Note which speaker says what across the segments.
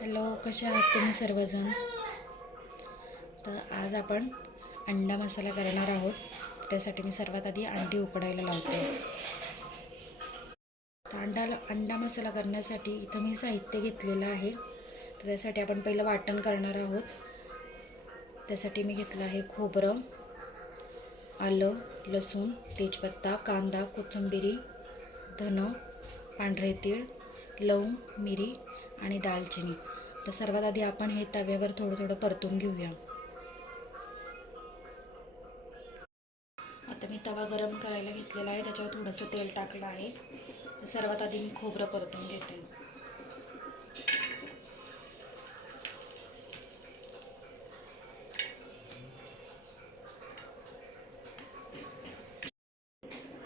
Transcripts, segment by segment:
Speaker 1: Hello कसे आहात तुम्ही सर्वजण? तर आज आपण अंडा मसाला करणार आहोत. त्यासाठी मी सर्वात आधी अंडी उकडायला लावते. तर अंडाला अंडा मसाला करण्यासाठी इथं मी साहित्य घेतलेलं आहे. तर त्यासाठी आपण पहिलं वाटण करणार आहोत. त्यासाठी मी घेतलं आहे खोबरं आलं लसूण तेजपत्ता कांदा कोथिंबिरी धनं पांढरे तीळ लवंग मिरी आणि दालचिनी. तर सर्वात आधी आपण हे तव्यावर थोडं थोडं परतून घेऊया. आता मी तवा गरम करायला घेतलेला आहे त्याच्यावर थोडंसं तेल टाकलं आहे. तर सर्वात आधी मी खोबरं परतून घेते.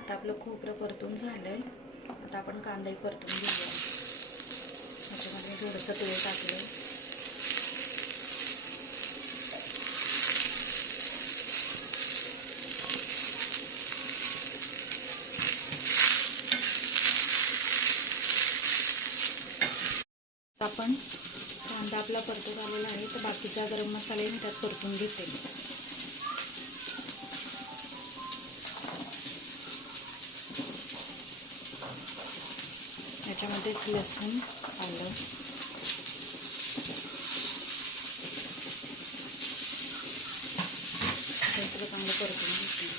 Speaker 1: आता आपलं खोबरं परतून झालं. आता आपण कांदाही परतून घेऊया. त्याच्यामध्ये थोडंसं तेल टाकलं आलेला बाकीचा गरम मसालाही मी त्यात परतून घेते. याच्यामध्येच लसूण आलं हे सगळं चांगलं परतून घेते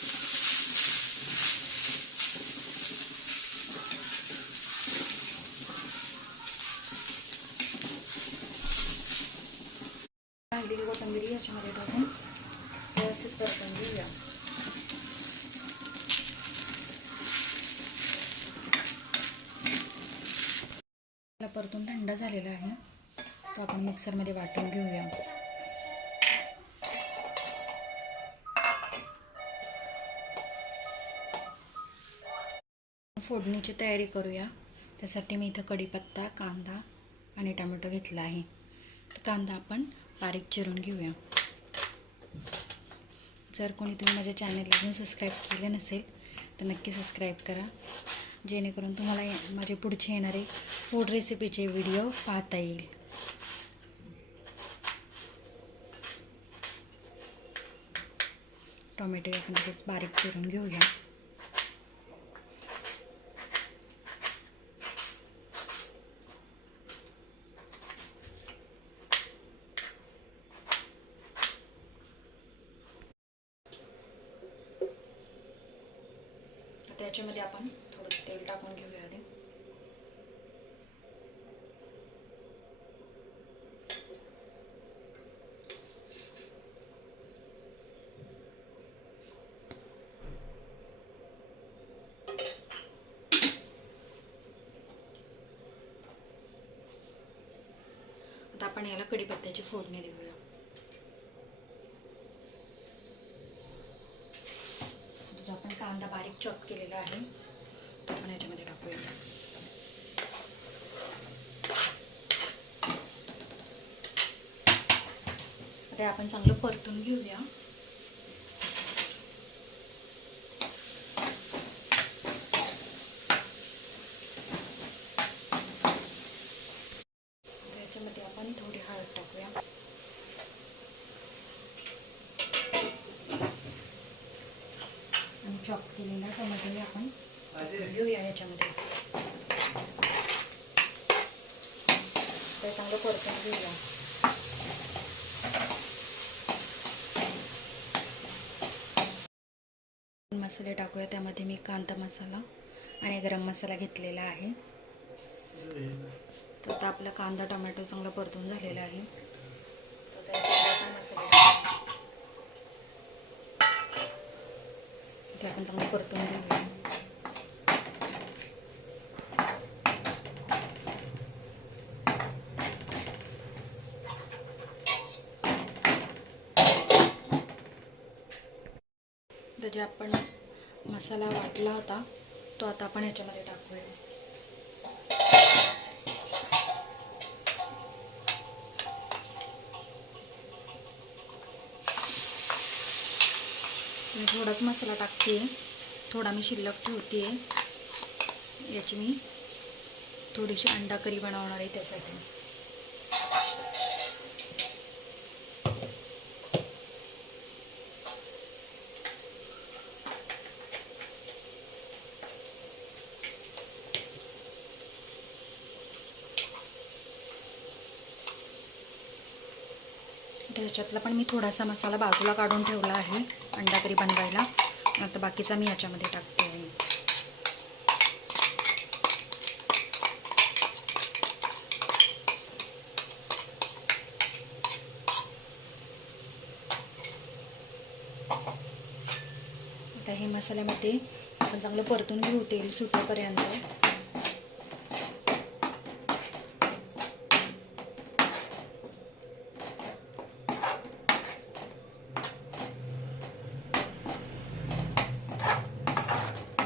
Speaker 1: राहिलेली कोथिंबीर याच्यामध्ये टाकून. व्यवस्थित परतून घेऊया. परतून थंड झालेला आहे. तो आपण मिक्सरमध्ये वाटून घेऊया. फोडणीची तयारी करूया. त्यासाठी मी इथं कढीपत्ता कांदा आणि टोमॅटो घेतला आहे. कांदा आपण बारीक चिरून घेऊया. जर कोणी तुम्ही माझ्या चॅनलला अजून सबस्क्राईब केलं नसेल तर नक्की सबस्क्राईब करा. जेणेकरून तुम्हाला माझे पुढचे येणारे फूड रेसिपीचे व्हिडिओ पाहता येईल. टोमॅटो आपण लगेच बारीक चिरून घेऊया. याच्यामध्ये आपण थोडं तेल टाकून घेऊया आधी. आता आपण याला कढीपत्त्याची फोडणी देऊया जो आपण कांदा बारीक चॉप केलेला आहे. तो आपण याच्यामध्ये टाकूया. आता आपण चांगलं परतून घेऊया त्याच्यामध्ये आपण थोडी हळद टाकूया आणि चॉप केलेला टोमॅटोही आपण घेऊया याच्यामध्ये. तर चांगलं परतून घेऊया. मसाले टाकूया त्यामध्ये मी कांदा मसाला आणि गरम मसाला घेतलेला आहे. तर आता आपला कांदा टोमॅटो चांगला परतून झालेला आहे तर त्याच्यामध्ये आपण मसाले टाकूया. ते आपण चांगलं परतून घेऊया तर जे आपण मसाला वाटला होता तो आता आपण ह्याच्यामध्ये टाकूया. मी थोडाच मसाला टाकते. थोडा मी शिल्लक ठेवते. याची मी थोडीशी अंडा करी बनवणार आहे त्यासाठी. ह्याच्यातला पण मी थोडासा मसाला बाजूला काढून ठेवला आहे अंडा करी बनवायला. आता बाकीचा मी ह्याच्यामध्ये टाकते. आहे आता हे मसाल्यामध्ये आपण चांगलं परतून घेऊ तेल सुटेपर्यंत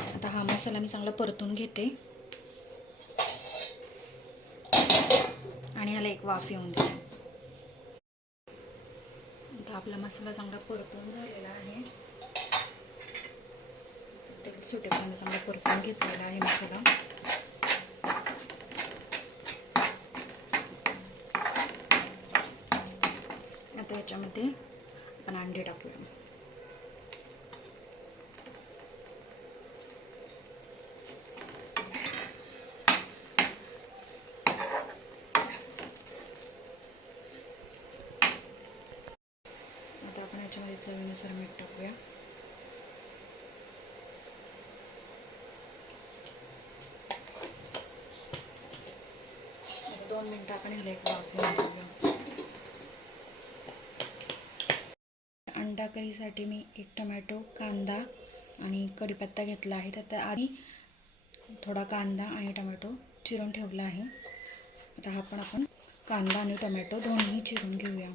Speaker 1: आता हा मसाला मी चांगला परतून घेते. आणि ह्याला एक वाफ येऊन देते. आता आपला मसाला चांगला परतून झालेला आहे. तेल सुटेपर्यंत चांगला परतून घेतलेला आहे मसाला. आता याच्यामध्ये आपण अंडे टाकूया आता आपण याच्यामध्ये चवीनुसार मीठ टाकूया. दोन मिनटं आपण ह्याला एक वाफ अंडा करीसाठी मी एक टमॅटो कांदा आणि कढीपत्ता घेतला आहे. तर त्या आधी थोडा कांदा आणि टमॅटो चिरून ठेवला आहे. आता हा पण आपण कांदा आणि टमॅटो दोन्ही चिरून घेऊया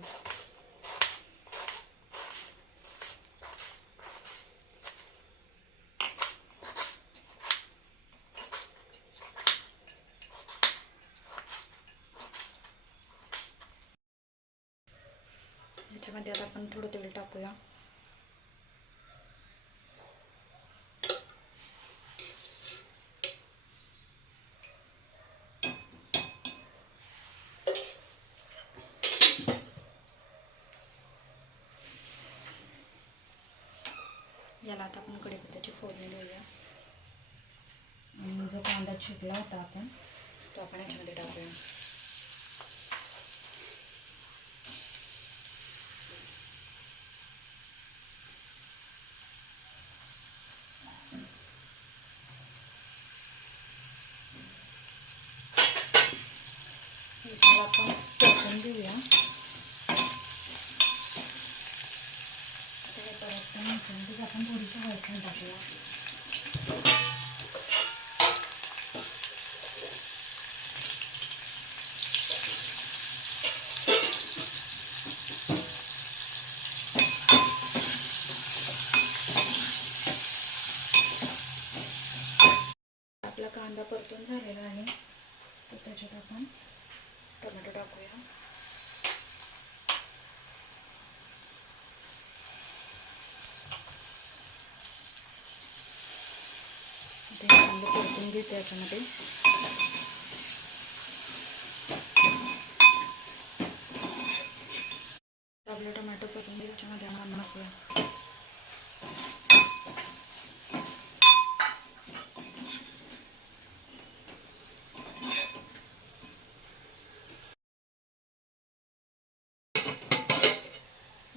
Speaker 1: याच्यामध्ये आता आपण थोडं तेल टाकूया याला आता आपण कढीपत्त्याची फोडणी देऊया. आणि जो कांदा चिरला होता आपण तो आपण याच्यामध्ये टाकूया. आपण परतून घेऊया ते आपण थोडीशी हळद टाकूया आपला कांदा परतून झालेला आहे. तर त्याच्यात आपण टोमॅटो टाकूया. चांगलं परतून घेते याच्यामध्ये. आपले टोमॅटो परतून घे त्याच्यामध्ये आम्हाला टाकूया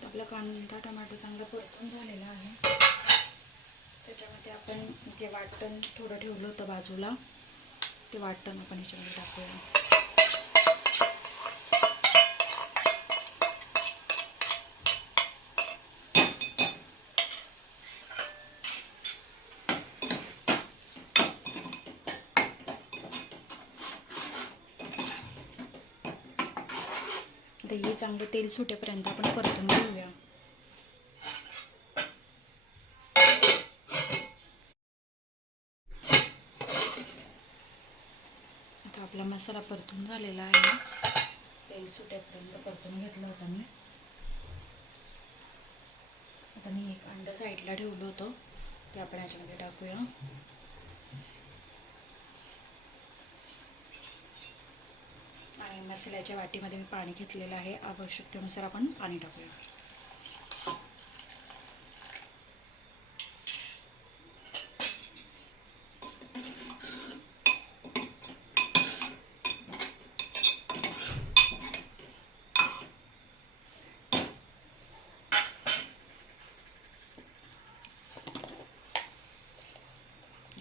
Speaker 1: आपला कांदा टोमॅटो चांगला परतून झालेला आहे. जे वाटण थोडं ठेवलं होतं बाजूला. ते वाटण आपण ह्याच्यामध्ये टाकूया. दही चांगलं तेल सुटेपर्यंत आपण परतून घेऊया आता आपला मसाला परतून झालेला आहे तेल सुट्यापर्यंत परतून घेतलं होतं मी. आता मी एक अंड साईडला ठेवलं होतं ते आपण याच्यामध्ये टाकूया. आणि आणि मसाल्याच्या वाटीमध्ये मी पाणी घेतलेलं आहे आवश्यकतेनुसार आपण पाणी टाकूया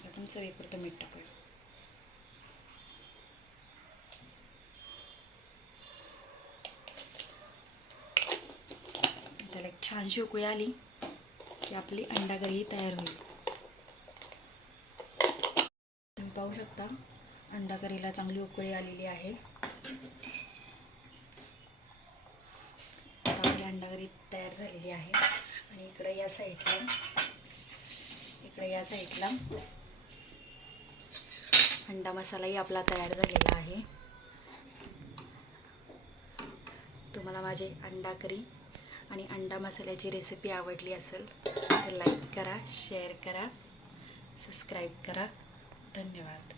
Speaker 1: आपण चवीपुरतं मीठ टाकूया. त्याला एक छानशी उकळी आली की आपली अंडागरी तयार होईल. तुम्ही पाहू शकता अंडागरीला चांगली उकळी आलेली आहे. आता आपली तयार झालेली आहे. आणि इकडे या साईडला इकडे या साईडला अंडा मसालाही आपला तयार झालेला आहे. तुम्हाला माझी अंडा करी आणि अंडा मसाल्याची रेसिपी आवडली असेल तर लाईक करा शेअर करा सबस्क्राईब करा. धन्यवाद.